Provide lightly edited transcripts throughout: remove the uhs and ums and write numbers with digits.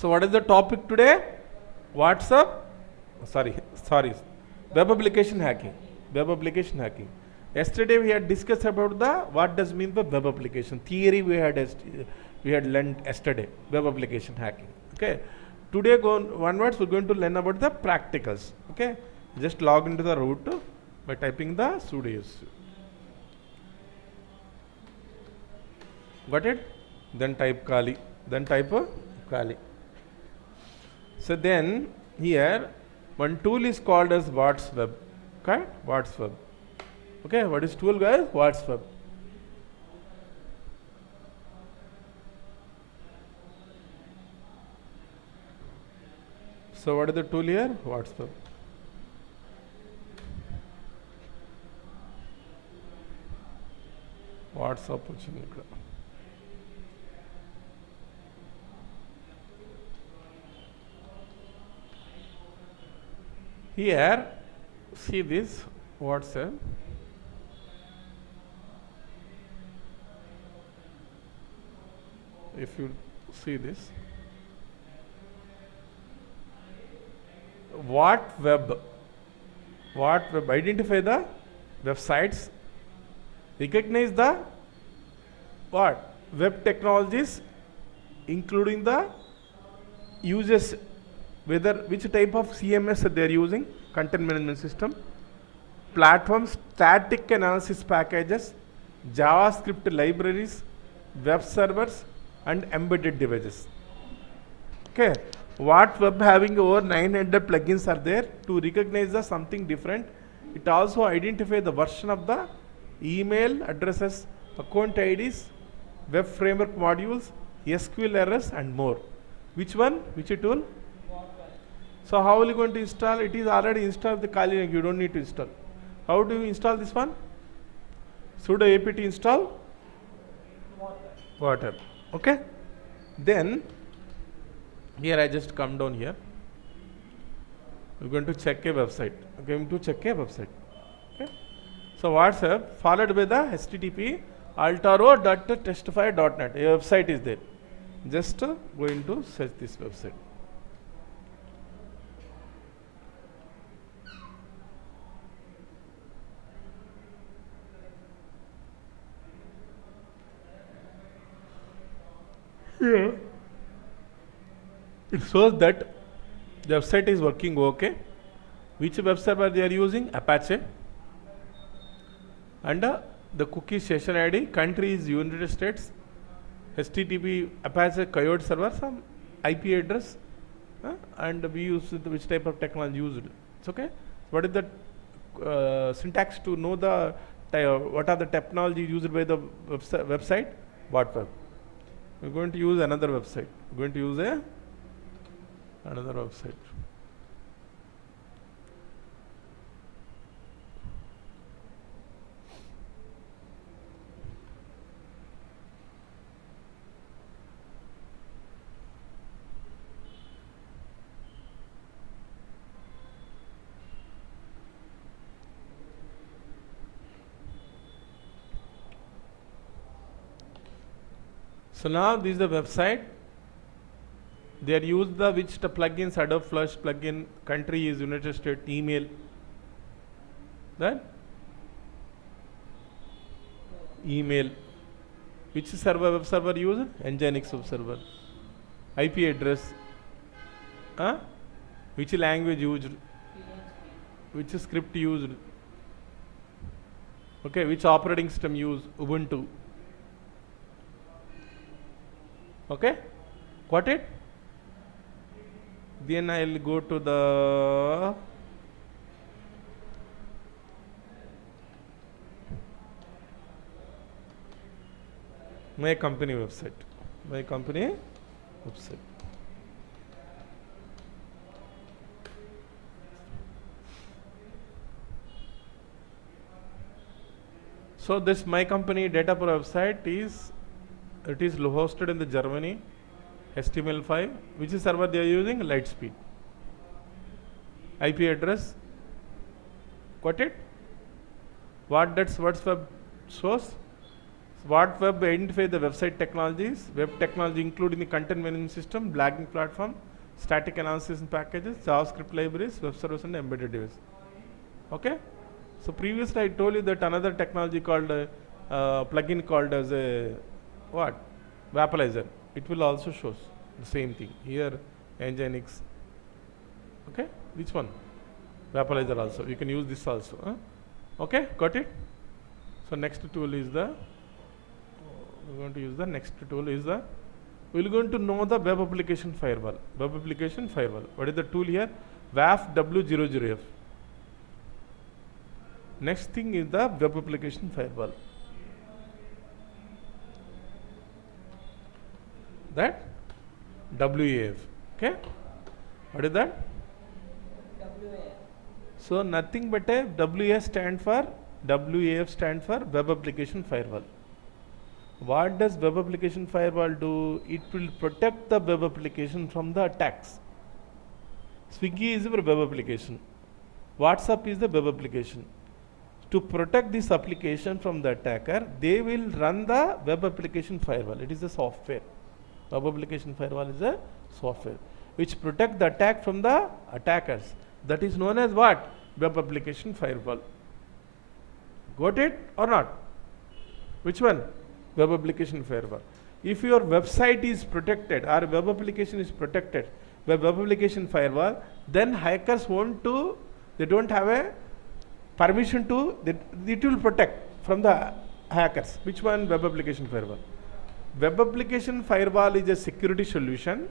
So what is the topic today? WhatsApp, sorry, sorry, web application hacking. Web application hacking. Yesterday we had discussed about the what does mean the web application theory. We had learned yesterday web application hacking. Okay. Today onwards we're going to learn about the practicals. Okay. Just log into the root by typing the sudo su. Got it? Then type Kali. Then type Kali. So then here one tool is called as WhatsApp. Okay? WhatsApp. Okay, what is tool guys? WhatsApp. So what is the tool here? WhatsApp. WhatsApp వచ్చింది ఇక్కడ. Here, see this WhatsApp. If you see this, what web, identify the websites, recognize the what web technologies, including the users, whether which type of CMS they are using, content management system, platforms, static analysis packages, JavaScript libraries, web servers, and embedded devices. Okay, what web having over 900 plugins are there to recognize the something different. It also identify the version of the email addresses, account IDs, web framework modules, SQL errors, and more. Which one? Which tool? So how are you going to install? It is already installed the Kali link. You don't need to install. How do you install this one? Sudo apt install water. Okay. Then here I just come down here. We're going to check a website. We're going to check a website. Okay. So WhatsApp followed by the http altaro.testify.net. A website is there. Just going to search this website. Here it shows that the website is working okay. Which web server they are using? Apache. And the cookie session ID, country is United States, HTTP Apache Coyote server, some IP address, and we use which type of technology used. It's okay. What is the syntax to know the what are the technology used by the website? WhatsApp. We're going to use another website. We're going to use another website. So now this is the website. They are used the which the plugins, Adobe Flush plugin, country is United States, email. Then email. Which server web server used? Nginx web server. IP address. Which language used? Which script used? Okay, which operating system used? Ubuntu. Okay, got it? Then I'll go to the my company website. My company website. So this my company data pro website is hosted in the Germany, HTML5. Which server they are using? Lightspeed. IP address. Got it? What's web source? What web identify the website technologies? Web technology including the content management system, blogging platform, static analysis and packages, JavaScript libraries, web servers and embedded devices. Okay? So previously I told you that another technology called plugin called as a what? Vaporizer. It will also show the same thing. Here Nginx. Okay? Which one? Vaporizer also. You can use this also. Huh? Okay? Got it? So next tool is the we're going to use the next tool is the we're going to know the web application firewall. Web application firewall. What is the tool here? WAF W00F. Next thing is the web application firewall. That WAF. Okay? What is that? WAF. So nothing but a WAF stand for web application firewall. What does web application firewall do? It will protect the web application from the attacks. Swiggy is a web application. WhatsApp is the web application. To protect this application from the attacker, they will run the web application firewall. It is a software. Web application firewall is a software which protect the attack from the attackers. That is known as what? Web application firewall. Got it or not? Which one? Web application firewall. If your website is protected or web application is protected by web application firewall, then hackers they don't have a permission to, it will protect from the hackers. Which one? Web application firewall. Web application firewall is a security solution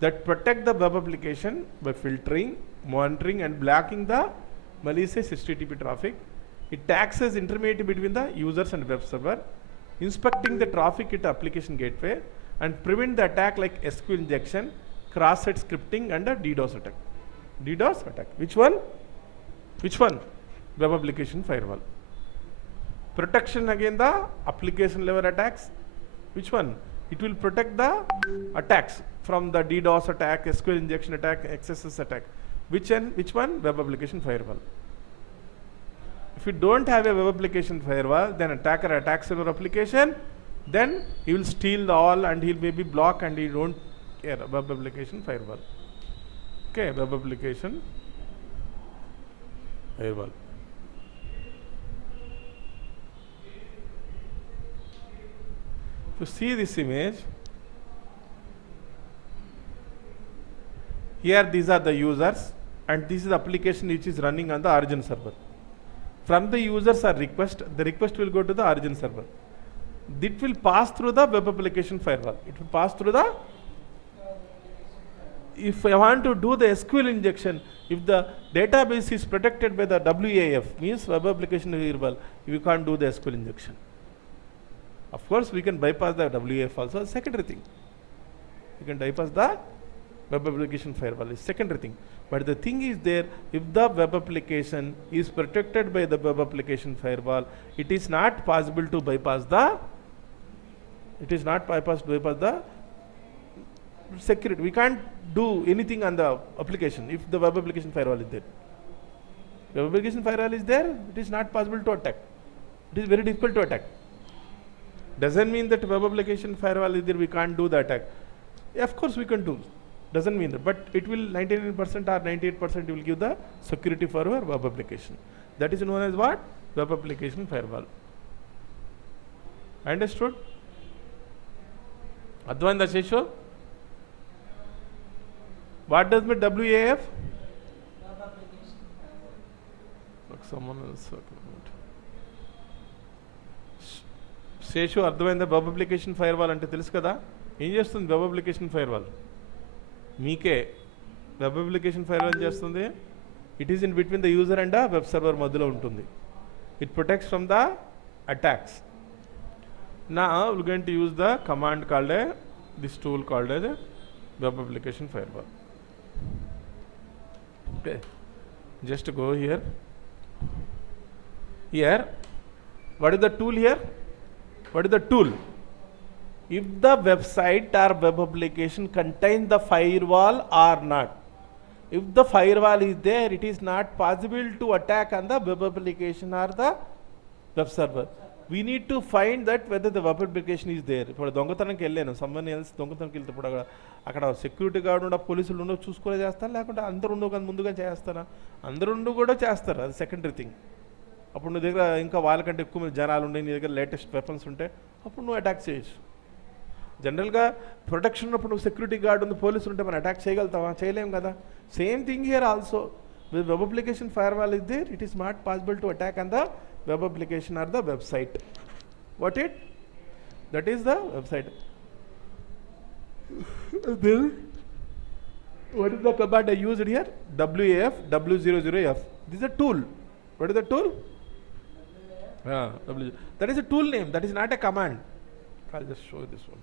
that protect the web application by filtering, monitoring and blocking the malicious HTTP traffic. It acts as intermediate between the users and web server, inspecting the traffic at application gateway and prevent the attack like SQL injection, cross-site scripting and a DDoS attack. DDoS attack. Which one? Which one? Web application firewall. Protection against the application level attacks. Which one? It will protect the attacks from the DDoS attack, SQL injection attack, XSS attack. Which one? Web application firewall. If you don't have a web application firewall, then attacker attacks your application, then he will steal all and he'll maybe block and he don't care. Web application firewall. Okay, web application firewall. To see this image, here these are the users and this is the application which is running on the origin server. From the users are request, the request will go to the origin server. It will pass through the web application firewall. It will pass through the, if I want to do the SQL injection, if the database is protected by the WAF, means web application firewall, you can't do the SQL injection. Of course, we can bypass the WAF also, secondary thing. You can bypass the web application firewall, is secondary thing. But the thing is there, if the web application is protected by the web application firewall, it is not possible to bypass the, the security. We can't do anything on the application if the web application firewall is there. Web application firewall is there, it is not possible to attack. It is very difficult to attack. Doesn't mean that web application firewall is there, we can't do the attack. Yeah, of course we can do. Doesn't mean that, but it will 99% or 98% will give the security for our web application. That is known as what? Web application firewall. Understood? Advaita Sheshu? What does mean WAF? Look, someone else. Sheshu, అర్థమైందా web application firewall అంటే తెలుసు కదా? ఏం చేస్తుంది web application firewall? మీకే web application firewall చేస్తుంది. It is in between the user and web server మధ్యలో ఉంటుంది. It protects from the attacks. Now we're going to use the command called this tool called as a web application firewall. Okay, just go here. Here, what is the tool here? What is the tool? If the website or web application contains the firewall or not. If the firewall is there, it is not possible to attack on the web application or the web server. we need to find that whether the web application is there. ఇప్పుడు దొంగతనంకి వెళ్ళాను, someone else దొంగతనంకి వెళ్తే ఇప్పుడు అక్కడ security guard ఉండ పోలీసులు ఉండో చూసుకునే చేస్తాను, లేకుంటే అందరు ఉండో కానీ ముందుగా చేస్తారా? అందరు ఉండు కూడా చేస్తారు, అది సెకండరీ థింగ్. అప్పుడు నీ దగ్గర ఇంకా వాళ్ళకంటే ఎక్కువ మంది జనాలు ఉండే, నీ దగ్గర లేటెస్ట్ వెపన్స్ ఉంటే అప్పుడు నువ్వు అటాక్ చేయొచ్చు. జనరల్గా ప్రొటెక్షన్ ఉన్నప్పుడు నువ్వు సెక్యూరిటీ గార్డు ఉంది, పోలీసులు ఉంటే మనం అటాక్ చేయగలుగుతావా? చేయలేం కదా. Same thing here also. With web application firewall is there, it is not possible to attack on the web application or the website. What it? That is the website. Then, what is the command I used here? WAF W00F. This is a tool. What is the tool? That is a tool name. That is not a command. I'll just show this one.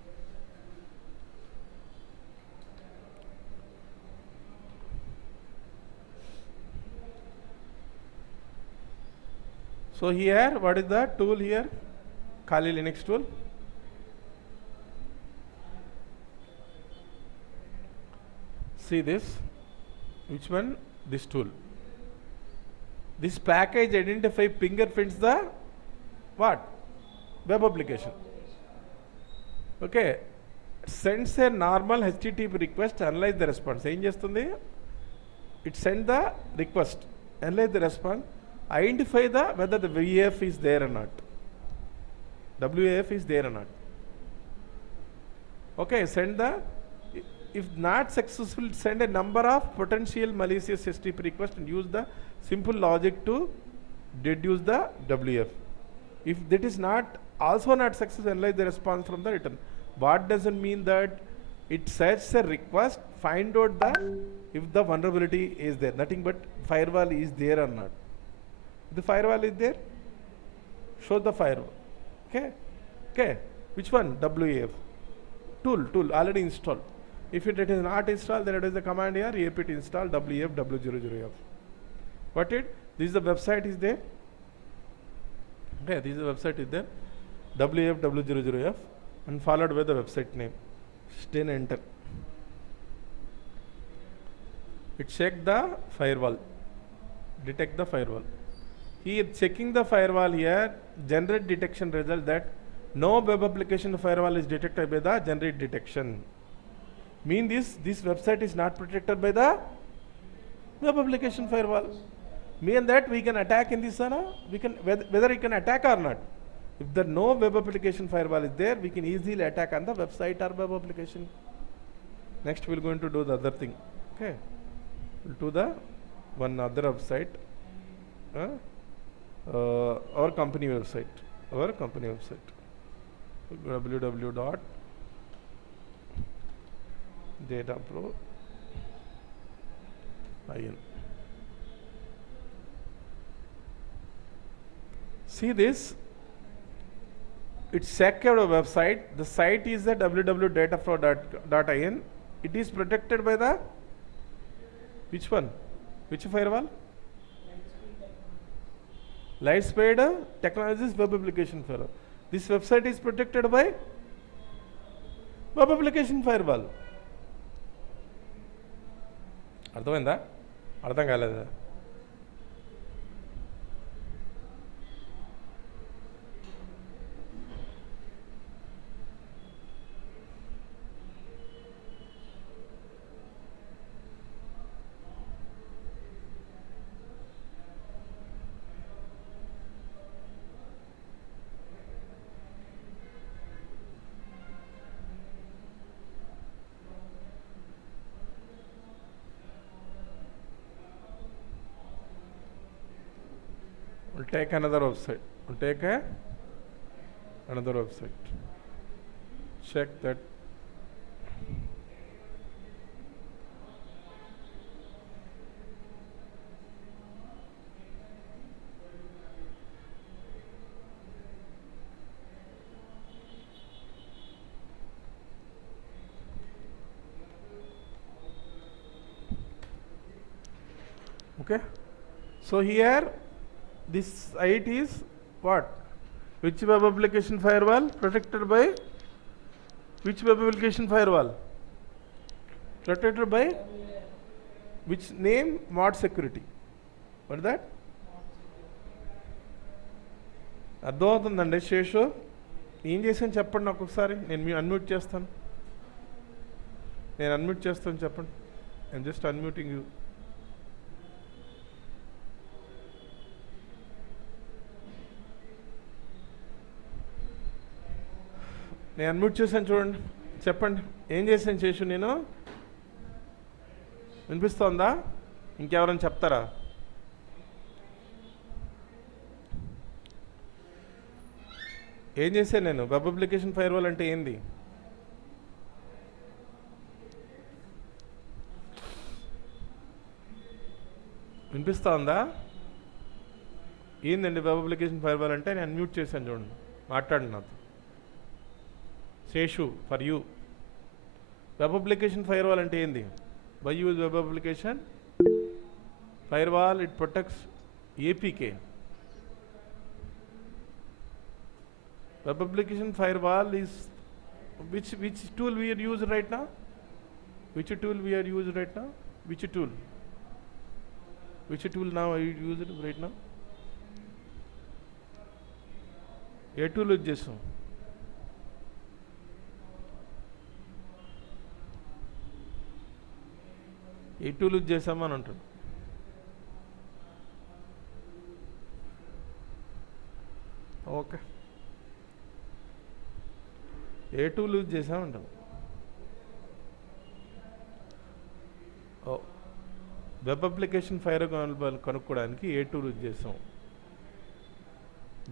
So here, what is the tool here? Kali Linux tool. See this. Which one? This tool. This package identify fingerprints the what? Web application. Okay. Sends a normal HTTP request, analyze the response. Em chestundi? It sends the request, analyze the response, identify the whether the WAF is there or not. WAF is there or not. Okay, send the, if not successful, send a number of potential malicious HTTP requests and use the simple logic to deduce the WAF. If that is not also not successful, analyze the response from the return. What doesn't mean that it sets a request, find out the if the vulnerability is there. Nothing but firewall is there or not. The firewall is there, show the firewall. Okay, which one? WAF tool already installed. If it is not installed, then it is the command here, apt install WAF W00F. What it? This is the website is there. Okay, this is the website is there, WAF W00F, and followed by the website name. Then enter. It check the firewall, detect the firewall. Here checking the firewall here, generate detection result that no web application firewall is detected by the generate detection. Mean this website is not protected by the web application firewall. Mean that we can attack in this, we can whether we can attack or not. If the no web application firewall is there, we can easily attack on the website or web application. Next we're going to do the other thing. Okay, we'll do the one other website. Our company website, www.datapro.in. See this, it's secure website. The site is the www.datapro.in. It is protected by the which one? Which firewall? Lightspeed Technologies web application firewall. This website is protected by web application firewall. అర్థమైందా? అర్థం కాలేదా? We'll take another website. Another website. Check that. Okay. So here, this site is what? Which web application firewall? Protected by which web application firewall? Protected by which name? Mod security. What is that? అర్థమవుతుందండి శేషు? ఏం చేశాను చెప్పండి నాకు ఒకసారి, నేను unmute చేస్తాను. నేను unmute చేస్తాను చెప్పండి. I'm just unmuting you. నేను అన్మ్యూట్ చేశాను చూడండి, చెప్పండి ఏం చేశాను శేషు నేను? వినిపిస్తోందా? ఇంకెవరైనా చెప్తారా? ఏం చేశాను నేను? వెబ్ అప్లికేషన్ ఫైర్వాల్ అంటే ఏంది? వినిపిస్తోందా? ఏందండి వెబ్ అప్లికేషన్ ఫైర్వాల్ అంటే? నేను అన్మ్యూట్ చేశాను చూడండి, మాట్లాడండి నాతో. Seshu for you. Web application firewall అంటే ఏంది? Why use web application firewall? It protects APK. Web application firewall is which tool we are using right now? Which tool we are using right now? Which tool? Which tool now are you using right now? ఏ tool use చేస్తాం? ఏ tool use చేసామని అంటాడు. Okay, ఏ tool use చేసామంటాం? Web application fire కనుక్కోవడానికి ఏ tool use చేసాం?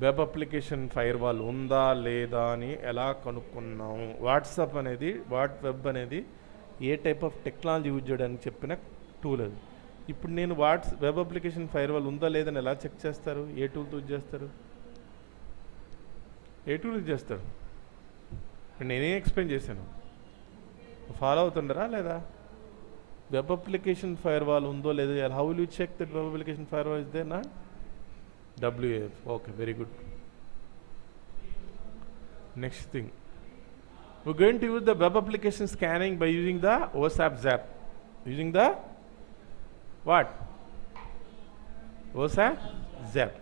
వెబ్ అప్లికేషన్ ఫైర్ వాల్ ఉందా లేదా అని ఎలా కనుక్కున్నాము? వాట్సాప్ అనేది, వెబ్ అనేది ఏ టైప్ ఆఫ్ టెక్నాలజీ యూజ్ చేయడానికి చెప్పిన టూల్ అది. ఇప్పుడు నేను వెబ్ అప్లికేషన్ ఫైర్ వాల్ ఉందా లేదని ఎలా చెక్ చేస్తారు? ఏ టూల్తో యూజ్ చేస్తారు? ఏ టూల్ యూజ్ చేస్తారు? నేనే ఎక్స్ప్లెయిన్ చేశాను, ఫాలో అవుతుండరా లేదా? వెబ్ అప్లికేషన్ ఫైర్ వాల్ ఉందో లేదో, how will you check that web application firewall is there నా? WAF. Okay, very good. Next thing, we're going to use the web application scanning by using the OSAP ZAP. Using the what? OSAP ZAP.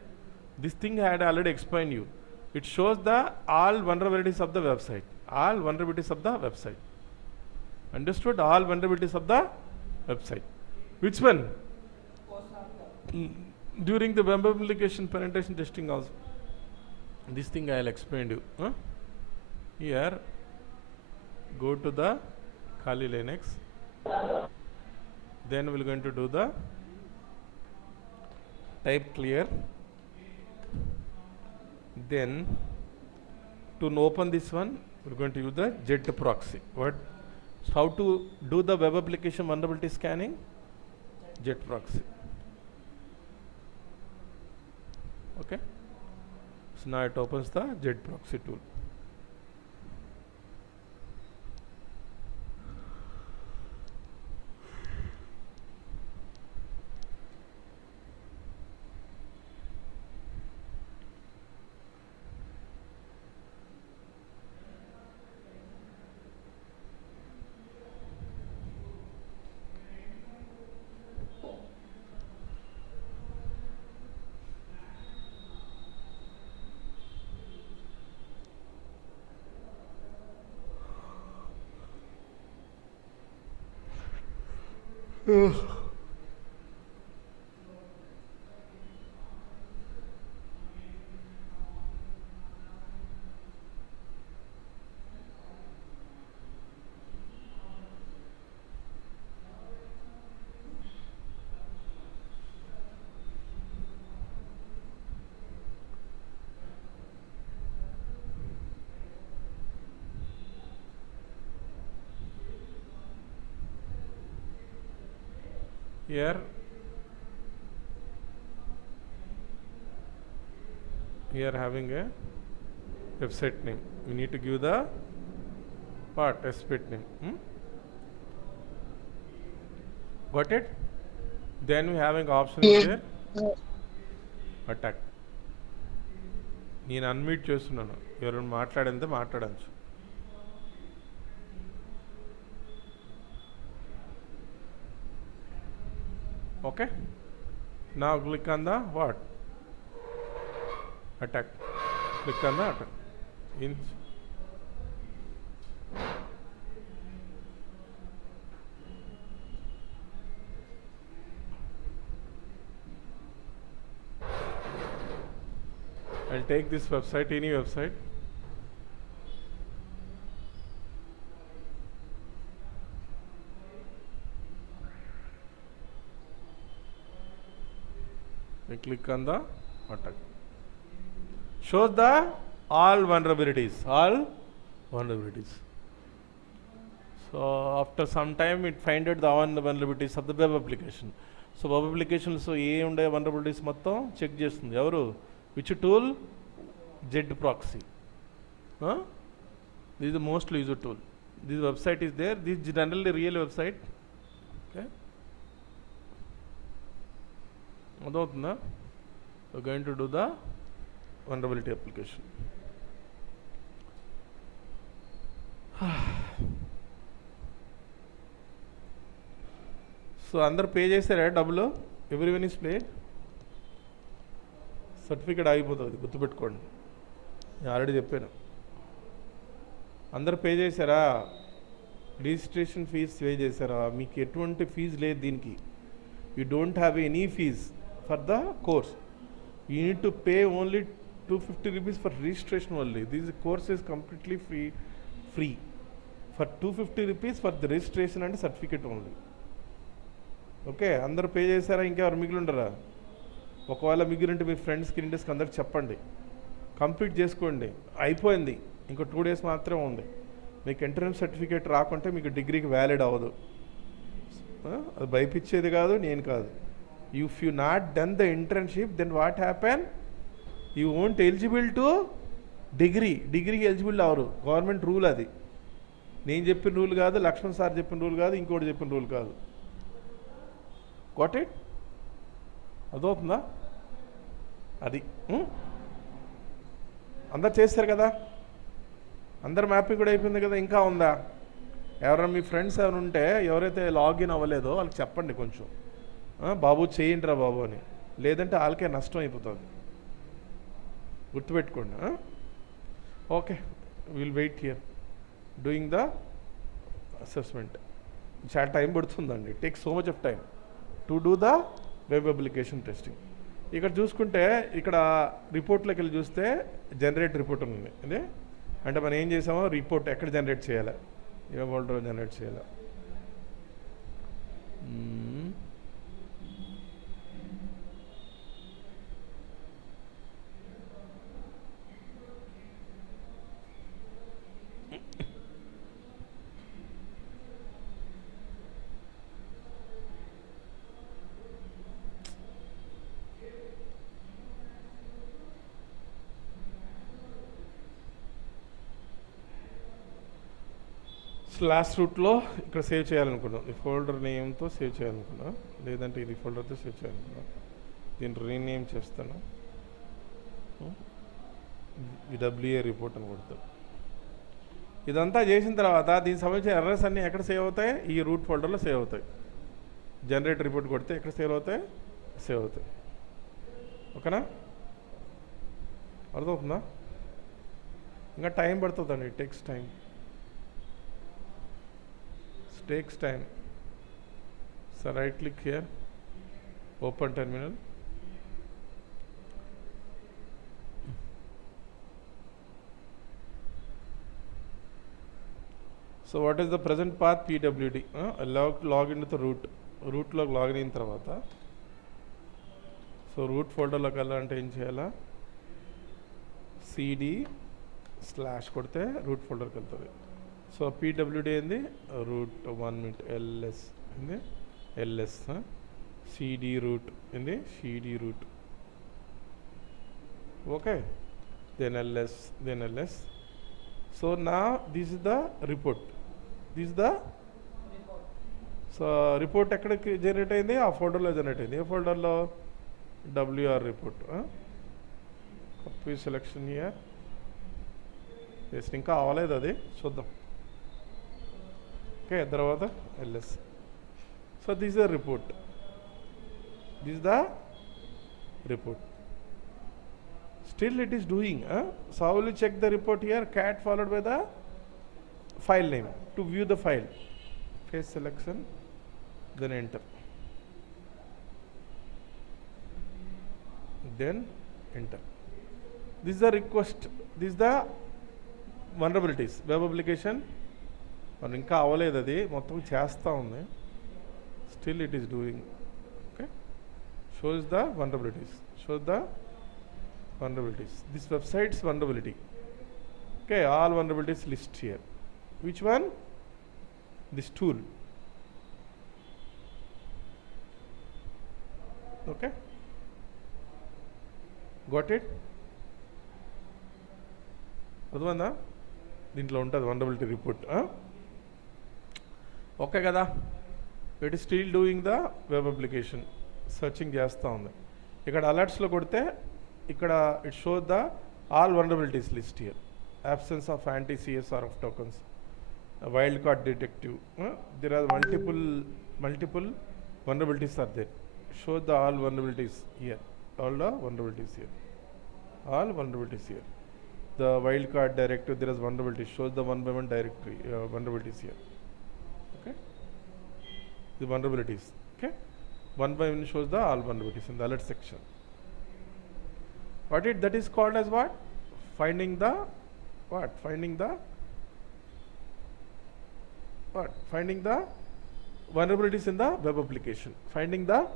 This thing I had already explained you. It shows the all vulnerabilities of the website. All vulnerabilities of the website. Understood? All vulnerabilities of the website. Which one? During the web application penetration testing also. This thing I will explain you. Here, go to the Kali Linux. Then we are going to do the type clear. Then to open this one, we are going to use the jet proxy. What? How to do the web application vulnerability scanning? Jet proxy. Okay. So now it opens the jet proxy tool. Here we are having a website name. We need to give the what? Website name. Got it? Then we having option here. Attack. నేను unmute చేస్తున్నాను, ఎవరైనా మాట్లాడంతే మాట్లాడచ్చు. Okay, now click on the what? Attack. Click on that. I'll take this website, any website. I click on the attack. Shows the all vulnerabilities. So after some time, it finded the vulnerabilities of the web application. So web applications so ఏ ఉండే vulnerabilities మొత్తం check చేస్తుంది ఎవరు which tool Z proxy. This is the most used tool. This website is there. This is generally real website. Okay. అదవుతుందా? We're going to do the vulnerability application. So అందరు pay చేశారా డబ్బులు? Everyone is played. Certificate ఆగిపోతుంది, గుర్తుపెట్టుకోండి. నేను already చెప్పాను. అందరు pay చేశారా? Registration fees pay చేశారా? మీకు ఎటువంటి ఫీజు లేదు దీనికి. You don't have any fees for the course. You need to pay only 250 rupees for registration only. This course is completely free for 250 rupees for the registration and certificate only. Okay, అందరూ pay చేశారా? ఇంకెవరు మిగిలి ఉండరా? ఒకవేళ మిగిలింటే మీ ఫ్రెండ్స్కి రిలేటివ్స్కి అందరికి చెప్పండి, కంప్లీట్ చేసుకోండి. అయిపోయింది, ఇంకో 2 days మాత్రమే ఉంది. మీకు ఎంట్రన్స్ సర్టిఫికేట్ రాకుంటే మీకు డిగ్రీకి వ్యాలిడ్ అవ్వదు. అది భయపించేది కాదు, నేను కాదు. If you not done the internship then what happen? You won't eligible to డిగ్రీకి ఎలిజిబుల్ అవరు. గవర్నమెంట్ రూల్ అది. నేను చెప్పిన రూల్ కాదు, లక్ష్మణ్ సార్ చెప్పిన రూల్ కాదు, ఇంకోటి చెప్పిన రూల్ కాదు. Got it? అదవుతుందా? అది అందరు చేస్తారు కదా, అందరు మ్యాపింగ్ కూడా అయిపోయింది కదా. ఇంకా ఉందా? ఎవరైనా మీ ఫ్రెండ్స్ ఎవరు ఉంటే ఎవరైతే లాగిన్ అవ్వలేదో వాళ్ళకి చెప్పండి కొంచెం, బాబు చేయండి రా బాబు అని. లేదంటే వాళ్ళకే నష్టం అయిపోతుంది, గుర్తుపెట్టుకోండి. Okay, will wait here doing the assessment. చాలా టైం పడుతుందండి. Take so much of time to do the web application testing. ఇక్కడ చూసుకుంటే ఇక్కడ రిపోర్ట్లోకి వెళ్ళి చూస్తే జనరేట్ రిపోర్ట్ ఉంది. అదే అంటే మనం ఏం చేసామో రిపోర్ట్ ఎక్కడ జనరేట్ చేయాలి, ఏ ఫోల్డర్లో జనరేట్ చేయాలి. లాస్ట్ రూట్లో ఇక్కడ సేవ్ చేయాలనుకున్నాం. ఈ ఫోల్డర్ నేమ్తో సేవ్ చేయాలనుకున్నా, లేదంటే ఇది ఫోల్డర్తో సేవ్ చేయాలనుకున్నా. దీన్ని రీనేమ్ చేస్తాను, డబ్ల్యూఏ రిపోర్ట్ అని కొడతాను. ఇదంతా చేసిన తర్వాత దీనికి సంబంధించిన ఎర్రర్స్ అన్నీ ఎక్కడ సేవ్ అవుతాయి? ఈ రూట్ ఫోల్డర్లో సేవ్ అవుతాయి. జనరేట్ రిపోర్ట్ కొడితే ఎక్కడ సేవ్ అవుతాయి. ఓకేనా? అర్థమవుతుందా? ఇంకా టైం పడుతుందండి. It takes time. So right click here, open terminal. So what is the present path? PWD. Log into the root log login in tarvata. So root folder lo kallante em cheyala, cd/ kodte root folder ki veltadi. So PWD ఏంది? Root 1 minute ls ఏంది? ls. cd root ఏంది? cd root. Okay, then ls. So now this is the report. So report ఎక్కడికి generate అయింది? ఆ ఫోల్డర్లో generate అయింది. ఏ ఫోల్డర్లో? wr report. Copy selection year. ఇంకా అవ్వలేదు, అది చూద్దాం. ఓకే, తర్వాత ls. So this is the report. Still it is doing. So how will you check the report here? Cat followed by the file name to view the file. Face selection, then enter. Then enter. This is the request. This is the vulnerabilities. Web application. మనం ఇంకా అవ్వలేదు అది మొత్తం చేస్తూ ఉంది. Still it is doing. Okay. Shows the vulnerabilities. Shows the vulnerabilities. This website's vulnerability. Okay, all vulnerabilities list here. Which one? This tool. Okay. Got it? అర్థమైందా? దీంట్లో ఉంటుంది vulnerability report. ఓకే కదా? It is still doing the web application. Searching చేస్తూ ఉంది. ఇక్కడ అలర్ట్స్లో కొడితే ఇక్కడ it show the all vulnerabilities list here. absence of anti-CSR of tokens, wildcard detective. There are multiple vulnerabilities are there. Show the all vulnerabilities here. All the vulnerabilities here. All vulnerabilities here. The wildcard directive, there is vulnerability. Shows the one by one directory vulnerabilities here. Okay. The vulnerabilities. Okay. One by one shows the all vulnerabilities in the alert section. That is called as what? Finding the what? Finding the what? Finding the vulnerabilities in the web application. Finding the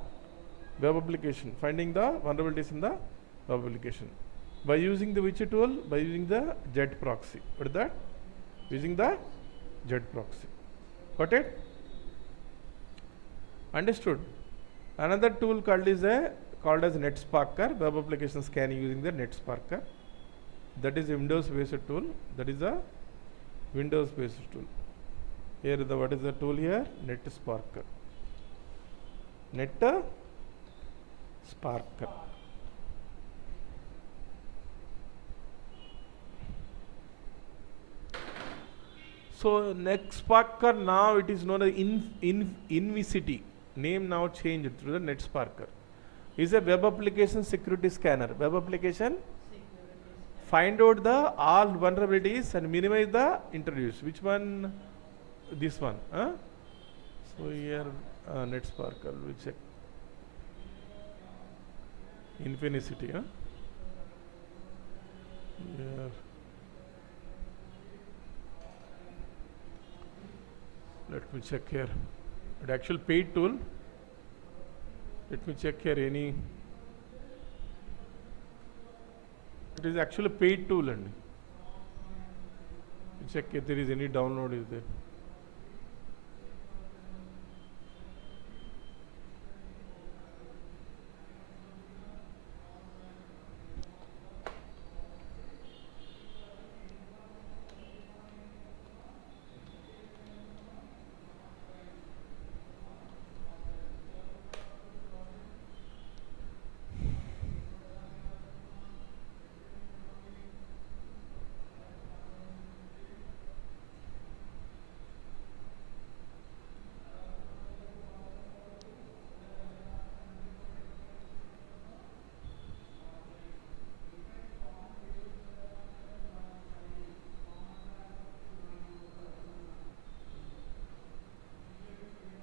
web application. Finding the vulnerabilities in the web application. By using the which tool? By using the jet proxy. What is that? Using the jet proxy. Got it? Understood? Another tool called as NetSparker. Web application scanning using the NetSparker. That is a Windows-based tool. That is a Windows-based tool. Here what is the tool here? NetSparker. NetSparker. So NetSparker now it is known as Invisity. Name now changed to the NetSparker. Is a web application security scanner. Web application find out the all vulnerabilities and minimize the introduce. Which one? This one. So here NetSparker. We check. Infinity. Here. Let me check here. It actual paid tool. Let me check here any. It is actually paid tool and check if there is any download is there.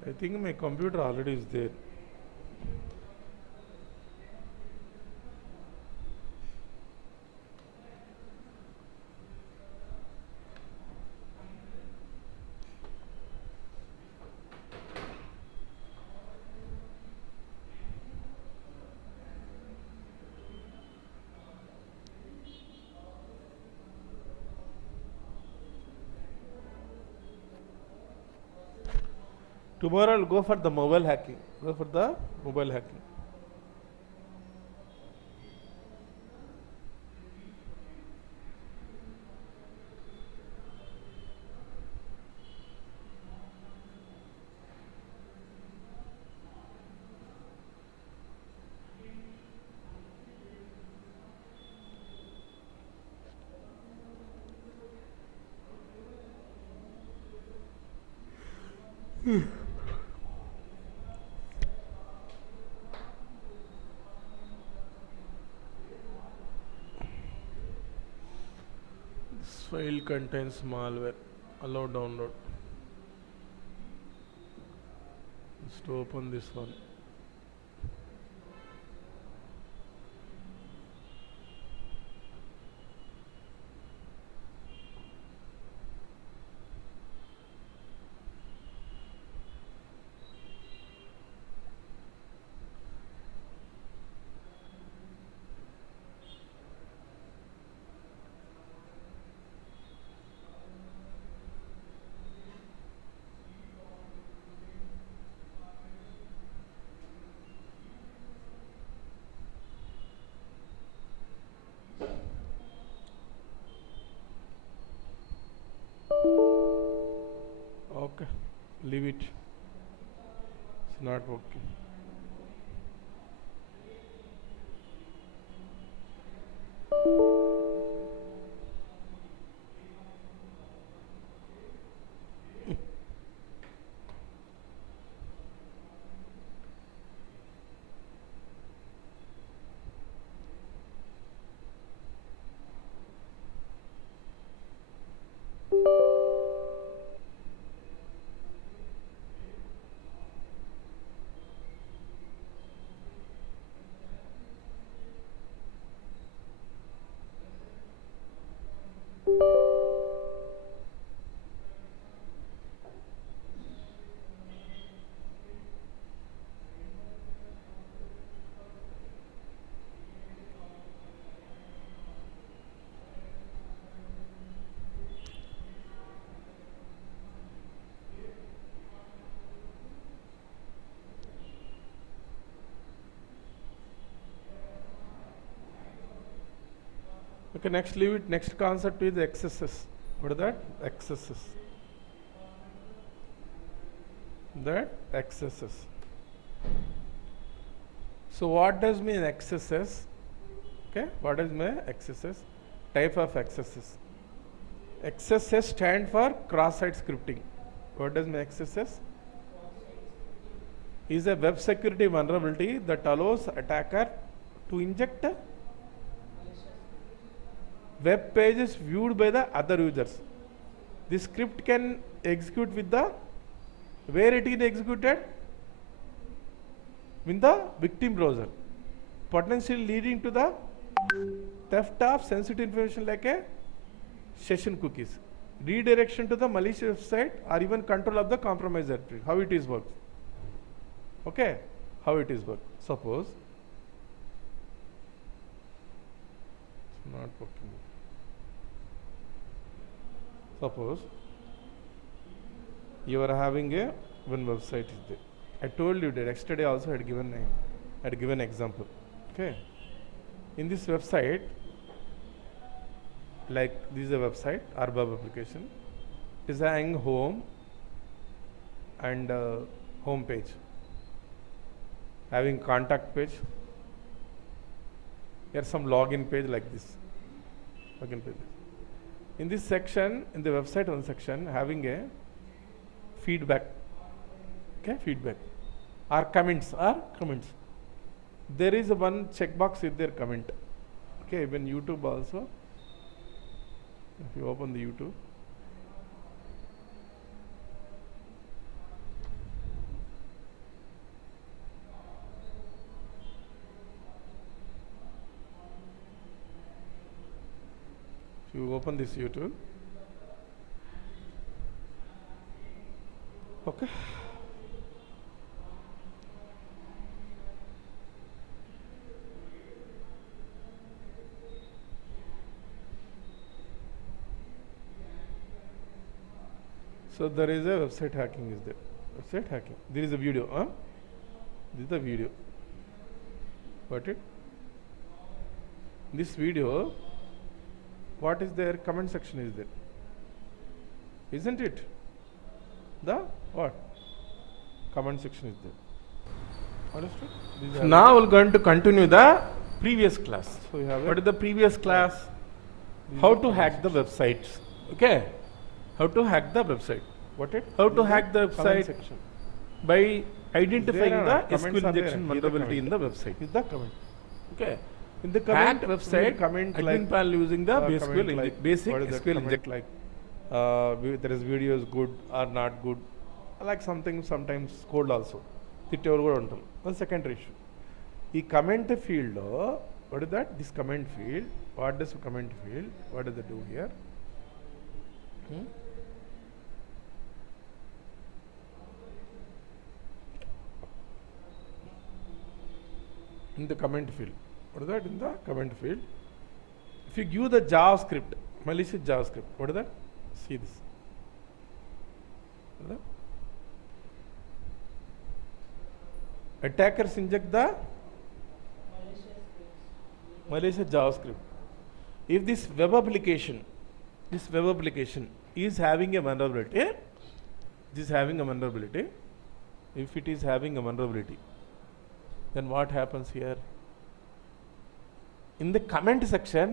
I think my computer already is there. Tomorrow I'll go for the mobile hacking. Go for the mobile hacking. File contains malware. Allow download. Just open this one. Okay, leave it. It's not working. Okay, next leave it. Next concept is excesses. What is that? Excesses. That excesses. So what does mean excesses? Okay, what does mean excesses? Type of excesses. Excesses stand for cross-site scripting. What does mean excesses? Is a web security vulnerability that allows attacker to inject web pages viewed by the other users. This script can execute with the, where it is executed? In the victim browser, potentially leading to the theft of sensitive information like a session cookies, redirection to the malicious website, or even control of the compromised directory. How it is works? Okay, how it is work? Suppose it's not working. Suppose you are having a one website is there. I told you that yesterday also I had given example. Okay. In this website, like this is a website, RBAB application. It is having home and home page, having contact page. Here's some login page like this. Login page. In this section, in the website one section, having a feedback. Okay, feedback. Or comments. There is a one checkbox with their comment. Okay, even YouTube also. If you open the YouTube. If you open this YouTube. Okay. So there is a website hacking is there. Website hacking. There is a video. This is the video. Got it? This video, what is there? Comment section is there. Isn't it? The what? Comment section is there. Understood? So now we're going to continue the previous class. So you have what is the previous class? How to hack the websites. Okay. How to hack the website. What it? How to hack the website? By identifying the SQL injection vulnerability in the website. Is the comment. Okay. In the hack comment website, comment admin like panel using the basic what is that SQL comment inject. like there is videos good or not good, like something sometimes code also తిట్టేవారు కూడా ఉంటారు. అది secondary issue. ఈ comment ఫీల్డ్లో what is that this comment field, what does comment field, what does the do here? In the comment field, what is that in the comment field? If you give the JavaScript, malicious JavaScript, what is that? See this. What is that? Attackers inject the malicious JavaScript. If this web application is having a vulnerability, if it is having a vulnerability, then what happens here? In the comment section,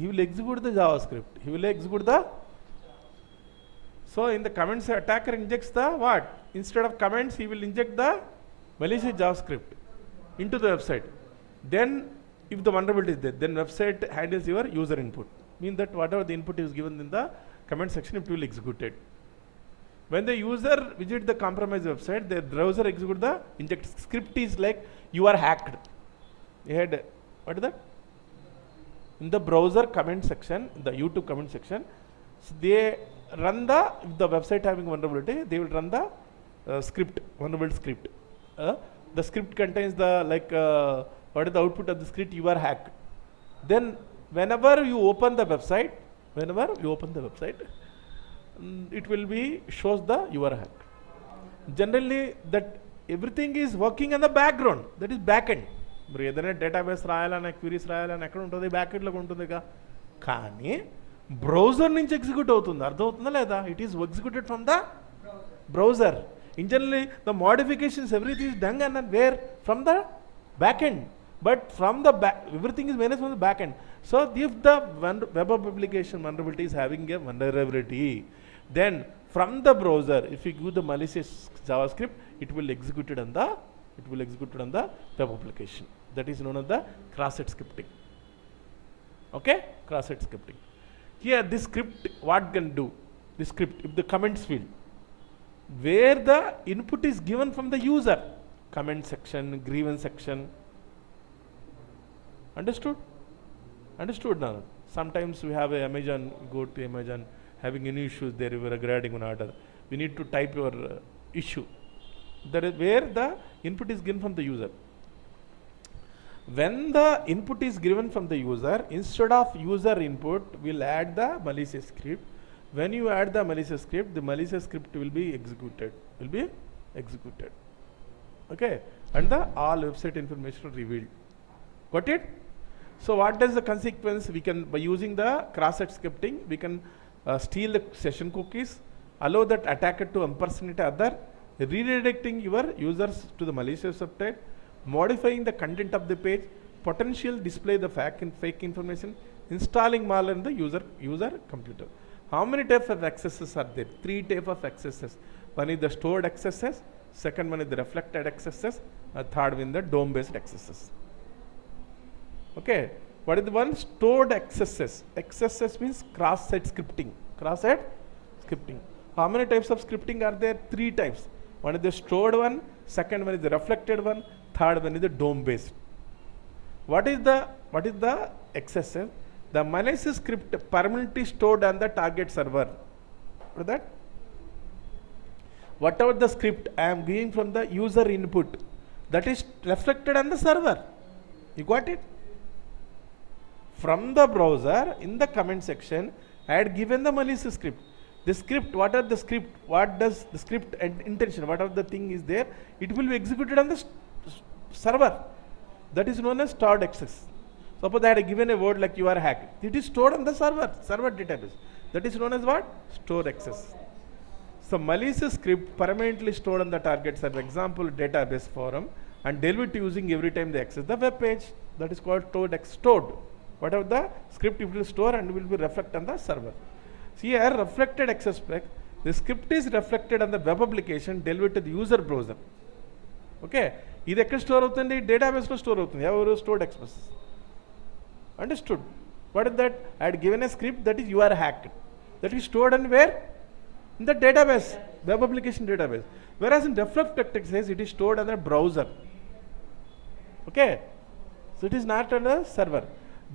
he will execute the JavaScript. So in the comments, attacker injects the what? Instead of comments, he will inject the malicious JavaScript into the website. Then if the vulnerability is there, then website handles your user input. Mean that whatever the input is given in the comment section, it will execute it. When the user visit the compromised website, the browser execute the inject script is like you are hacked. You had what is that? In the browser comment section, in the YouTube comment section, so they run if the website having vulnerability, they will run the vulnerable script. The script contains the what is the output of the script? You are hacked. Then whenever you open the website, it will be shows the you are hacked. Generally that everything is working in the background, that is backend. మరి ఏదైనా database రాయాలన్నా క్వీరీస్ రాయాలన్నా ఎక్కడ ఉంటుంది? బ్యాకెండ్లో ఉంటుందిగా. కానీ browser నుంచి execute అవుతుంది. అర్థమవుతుందా లేదా? It is executed from the browser. In generally the modifications everything is done and where from the backend, but from the everything is managed from the backend. So if the web application vulnerability is having a vulnerability, then from the browser, if you give the malicious JavaScript, it will execute it on the web application. That is known as the cross-site scripting. Okay, cross-site scripting. Here this script what can do? This script, if the comments field where the input is given from the user, comment section, grievance section. Understood now? Sometimes we have a Amazon, go to Amazon, having any issues there, you are grading an order. We need to type your issue. That is where the input is given from the user. When the input is given from the user, instead of user input, we'll add the malicious script. When you add the malicious script, the malicious script will be executed. Okay, and the all website information revealed. Got it? So what does the consequence? We can, by using the cross-site scripting, we can steal the session cookies, allow that attacker to impersonate other, redirecting your users to the malicious website, modifying the content of the page, potential display the fake information, installing malware in the user computer. How many types of accesses are there? 3 types of accesses. One is the stored accesses, second one is the reflected accesses, third one the DOM-based accesses. Okay, what is the one? Stored accesses. Accesses means cross-site scripting. How many types of scripting are there? 3 types. One is the stored one, second one is the reflected one, third one is the DOM-based. What is the accesses? The malicious script permanently stored on the target server. What is that? Whatever the script I am giving from the user input, that is reflected on the server. You got it? From the browser, in the comment section, I had given the malicious script. The script, what does the script and intention, whatever the thing is there, it will be executed on the server. That is known as stored access. Suppose I had given a word like you are hacked. It is stored on the server database. That is known as what? Stored access. So malicious script permanently stored on the target server, example database forum, and dealt with using every time they access the web page. That is called stored. Whatever the script it will store and will be reflected on the server. See here, reflected access spec, the script is reflected on the web application dealt with the user browser. Okay, ఇది ఎక్కడ store అవుతుంది? డేటాబేస్లో store అవుతుంది. ఎవరు? Stored express. Understood? What is that? I had given a script that is you are hacked. That is stored and where? In the database, web application database. Whereas in Reflect Tech says it is stored on the browser. Okay? So it is not on the server.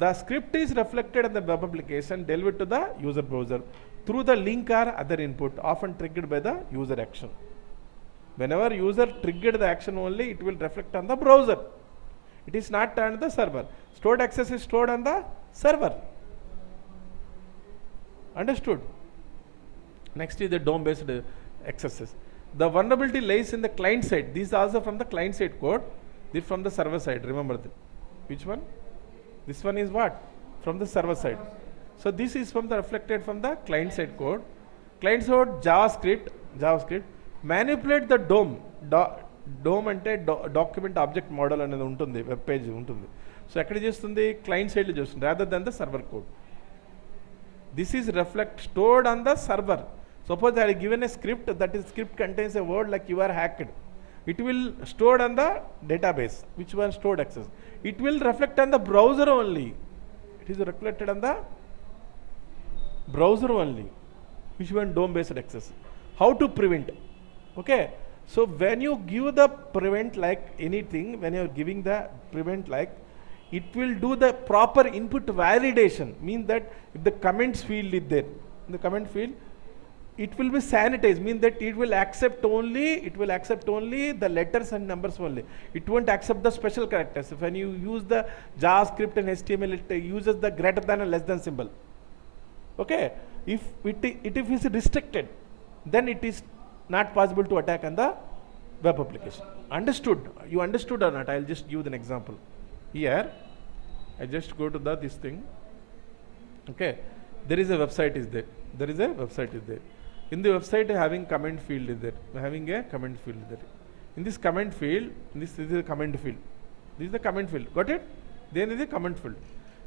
The script is reflected on the web application, delivered to the user browser through the link or other input, often triggered by the user action. Whenever user triggered the action only, it will reflect on the browser. It is not on the server. Stored access is stored on the server. Understood? Next is the DOM-based accesses. The vulnerability lies in the client side. This is also from the client side code. This from the server side. Remember that. Which one? This one is what? From the server side. So this is from the reflected from the client side code. Client side JavaScript manipulate the DOM. DOM ante document object model అనేది ఉంటుంది, web page ఉంటుంది. So ఎక్కడ చేస్తుంది? Client సైడ్లో చేస్తుంది, rather than the server code. This is stored on the server. Suppose I have given a script, that is script contains a word like you are hacked. It will stored on the database, which one stored access. It will reflect on the browser only. It is reflected on the browser only, which one DOM-based access. How to prevent? Okay. So when you give the prevent like anything, when you are giving the prevent like, it will do the proper input validation. Means that if the comments field is there, in the comment field, it will be sanitized. Means that it will accept only the letters and numbers only. It won't accept the special characters. When you use the JavaScript and HTML, it uses the greater than and less than symbol. Okay. If it is restricted, then it is not possible to attack on the web application. Understood? You understood or not? I'll just give an example. Here, I just go to this thing. Okay, there is a website is there. In the website, having comment field is there. Having a comment field is there. In this comment field, this is a comment field. This is the comment field. Got it? Then is a comment field.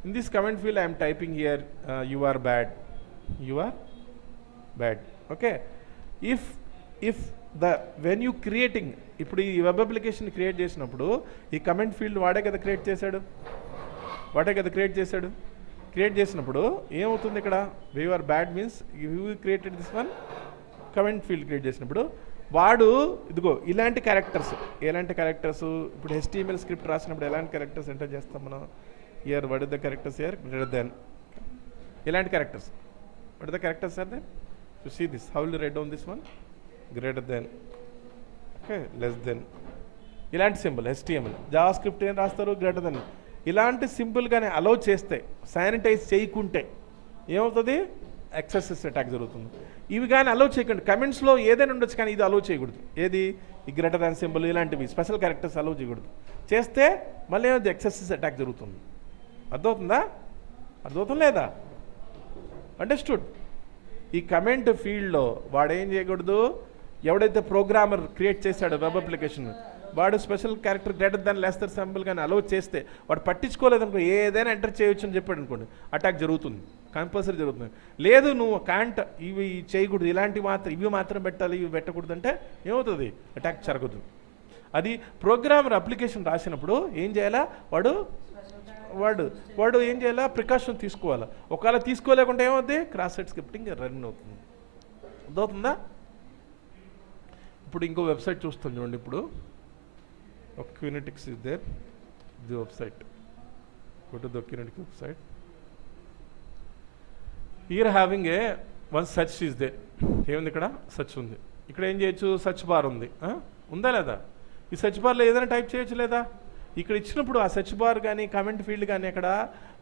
In this comment field, I am typing here, you are bad. You are bad. Okay. When you creating, ఇప్పుడు ఈ web application create చేసినప్పుడు ఈ comment field వాడే కదా create చేశాడు. Create చేసినప్పుడు ఏమవుతుంది ఇక్కడ? You are bad means you created this one comment field create చేసినప్పుడు వాడు ఇదిగో ఇలాంటి క్యారెక్టర్స్, ఇప్పుడు HTML స్క్రిప్ట్ రాసినప్పుడు ఎలాంటి క్యారెక్టర్స్ ఎంటర్ చేస్తాం మనం? Here what is the characters here? Greater than. ఇలాంటి characters. What is the characters are they? So see this, how will you write down this one? Greater than, okay, less than. ఇలాంటి symbol HTML, JavaScript ఏం రాస్తారు? Greater than. ఇలాంటి సింపుల్గానే allow చేస్తే, sanitise చేయకుంటే ఏమవుతుంది? Excess attack జరుగుతుంది. ఇవి కానీ అలౌ చేయకండి. కమెంట్స్లో ఏదైనా ఉండొచ్చు, కానీ ఇది అలౌ చేయకూడదు. ఏది? ఈ గ్రేటర్ దాన్ సింబల్ ఇలాంటివి స్పెషల్ క్యారెక్టర్స్ అలౌ చేయకూడదు. చేస్తే మళ్ళీ ఏమైంది? ఎక్సెస్ అటాక్ జరుగుతుంది. అర్థమవుతుందా లేదా? అండర్స్టూడ్? ఈ కమెంట్ ఫీల్డ్లో వాడు ఏం చేయకూడదు? ఎవడైతే ప్రోగ్రామర్ క్రియేట్ చేశాడో వెబ్ అప్లికేషన్, వాడు special character greater than less than symbol కానీ అలౌ చేస్తే, వాడు పట్టించుకోలేదనుకో, ఏదైనా ఎంటర్ చేయొచ్చు అని చెప్పాడు అనుకోండి, అటాక్ జరుగుతుంది, కంపల్సరీ జరుగుతుంది. లేదు నువ్వు కాంట్ ఇవి చేయకూడదు, ఇవి మాత్రం పెట్టాలి, ఇవి పెట్టకూడదు అంటే ఏమవుతుంది? అటాక్ జరగదు. అది ప్రోగ్రామర్ అప్లికేషన్ రాసినప్పుడు ఏం చేయాలా? వాడు ఏం చేయాలా? ప్రికాషన్ తీసుకోవాలా. ఒకవేళ తీసుకోలేకుండా ఏమవుతుంది? క్రాస్ సైట్ స్క్రిప్టింగ్ రన్ అవుతుంది. అర్థమవుతుందా? ఇప్పుడు ఇంకో వెబ్సైట్ చూస్తాం చూడండి. ఇప్పుడు Qnetics is there, the website. Go to the Qnetics website. Here having one search is there. ఏముంది ఇక్కడ? సెర్చ్ ఉంది. ఇక్కడ ఏం చేయొచ్చు? సెర్చ్ బార్ ఉంది. ఉందా లేదా? ఈ సెర్చ్ బార్లో ఏదైనా టైప్ చేయొచ్చు లేదా? ఇక్కడ ఇచ్చినప్పుడు ఆ సెర్చ్ బార్ కానీ కమెంట్ ఫీల్డ్ కానీ అక్కడ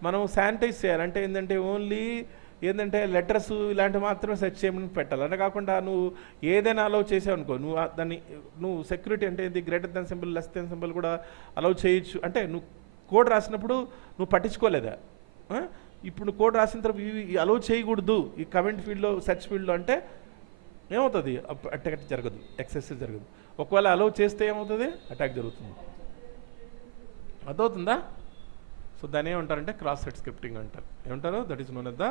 మనం శానిటైజ్ చేయాలి. అంటే ఓన్లీ లెటర్స్ ఇలాంటివి మాత్రమే సెర్చ్ చేయమని పెట్టాలి. అంటే కాకుండా నువ్వు ఏదైనా అలౌ చేసావు అనుకో, నువ్వు సెక్యూరిటీ అంటే ఏంటి? Greater than symbol, less than symbol కూడా అలౌ చేయొచ్చు. అంటే నువ్వు కోడ్ రాసినప్పుడు నువ్వు పట్టించుకోలేదా? ఇప్పుడు కోడ్ రాసిన తర్వాత ఇవి అలౌ చేయకూడదు ఈ కమెంట్ ఫీల్డ్లో, సెర్చ్ ఫీల్డ్లో అంటే ఏమవుతుంది? అటాక్ జరగదు, ఎక్సెస్ జరగదు. ఒకవేళ అలౌ చేస్తే ఏమవుతుంది? అటాక్ జరుగుతుంది. అర్థమవుతుందా? సో దాన్ని ఏమంటారంటే క్రాస్ సైట్ స్క్రిప్టింగ్ అంటారు. ఏమంటారు? That is known as the